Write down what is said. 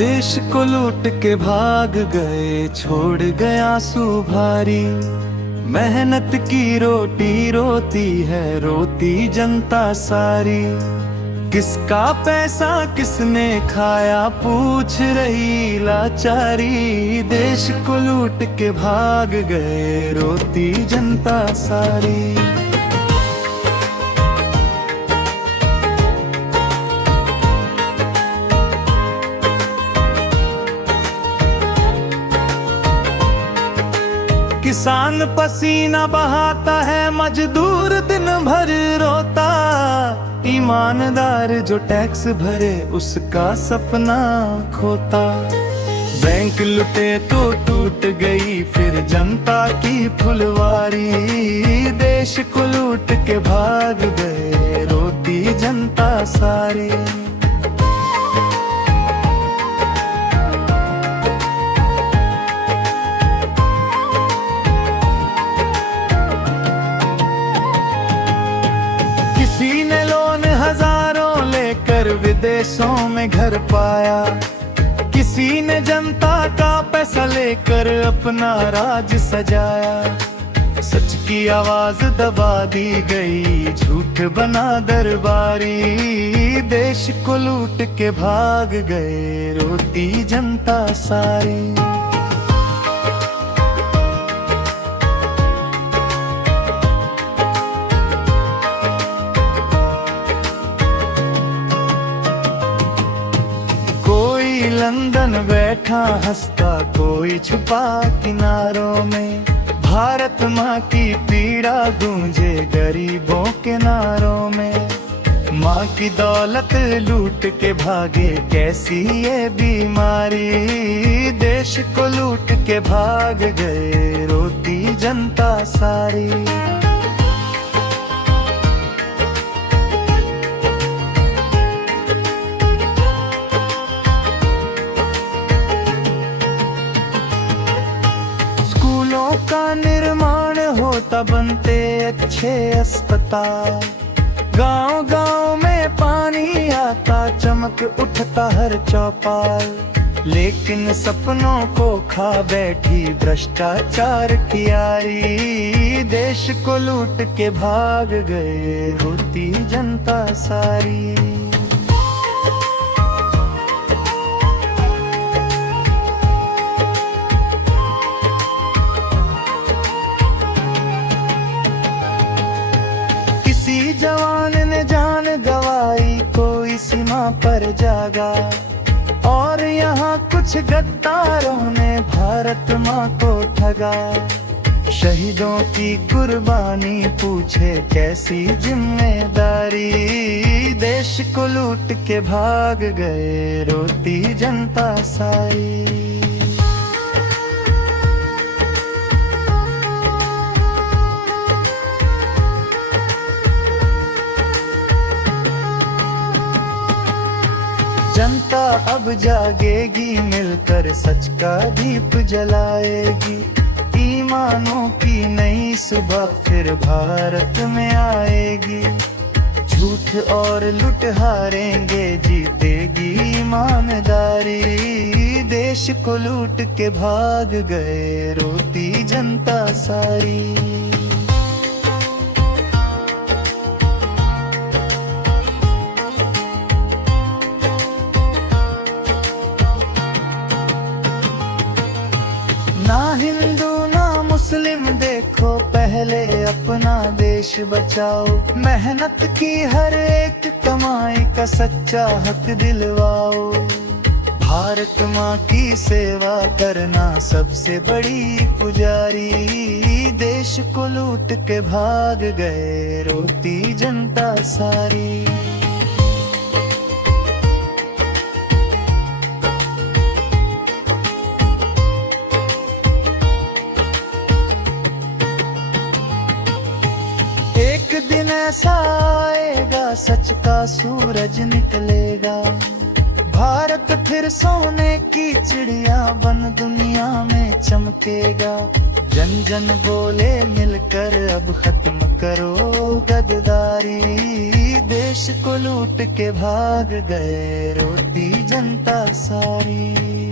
देश को लूट के भाग गए, छोड़ गया आंसू भारी। मेहनत की रोटी रोती है, रोती जनता सारी। किसका पैसा किसने खाया, पूछ रही लाचारी। देश को लूट के भाग गए, रोती जनता सारी। किसान पसीना बहाता है, मजदूर दिन भर रोता। ईमानदार जो टैक्स भरे, उसका सपना खोता। बैंक लुटे तो टूट गई फिर जनता की फुलवारी। देश को लूट के भाग गए, रोती जनता सारी। किसी ने लोन हजारों लेकर विदेशों में घर पाया। किसी ने जनता का पैसा लेकर अपना राज सजाया। सच की आवाज दबा दी गई, झूठ बना दरबारी। देश को लूट के भाग गए, रोती जनता सारी। लंदन बैठा हंसता, कोई छुपा किनारों में। भारत माँ की पीड़ा गूंजे गरीबों के नारों में। माँ की दौलत लूट के भागे, कैसी ये बीमारी। देश को लूट के भाग गए, रोती जनता सारी। का निर्माण होता, बनते अच्छे अस्पताल। गांव-गांव में पानी आता, चमक उठता हर चौपाल। लेकिन सपनों को खा बैठी भ्रष्टाचार की आरी। देश को लूट के भाग गए, रोती जनता सारी। जवान ने जान गवाई, कोई सीमा पर जागा। और यहाँ कुछ गद्दारों ने भारत माँ को ठगा। शहीदों की कुर्बानी पूछे, कैसी जिम्मेदारी। देश को लूट के भाग गए, रोती जनता सारी। जनता अब जागेगी, मिलकर सच का दीप जलाएगी। ईमानों की नई सुबह फिर भारत में आएगी। झूठ और लुट हारेंगे, जीतेगी ईमानदारी। देश को लूट के भाग गए, रोती जनता सारी। ना हिंदू ना मुस्लिम देखो, पहले अपना देश बचाओ। मेहनत की हर एक कमाई का सच्चा हक दिलवाओ। भारत माँ की सेवा करना सबसे बड़ी पुजारी। देश को लूट के भाग गए, रोती जनता सारी। एक दिन ऐसा आएगा, सच का सूरज निकलेगा। भारत फिर सोने की चिड़िया बन दुनिया में चमकेगा। जन जन बोले मिलकर, अब खत्म करो गद्दारी। देश को लूट के भाग गए, रोटी जनता सारी।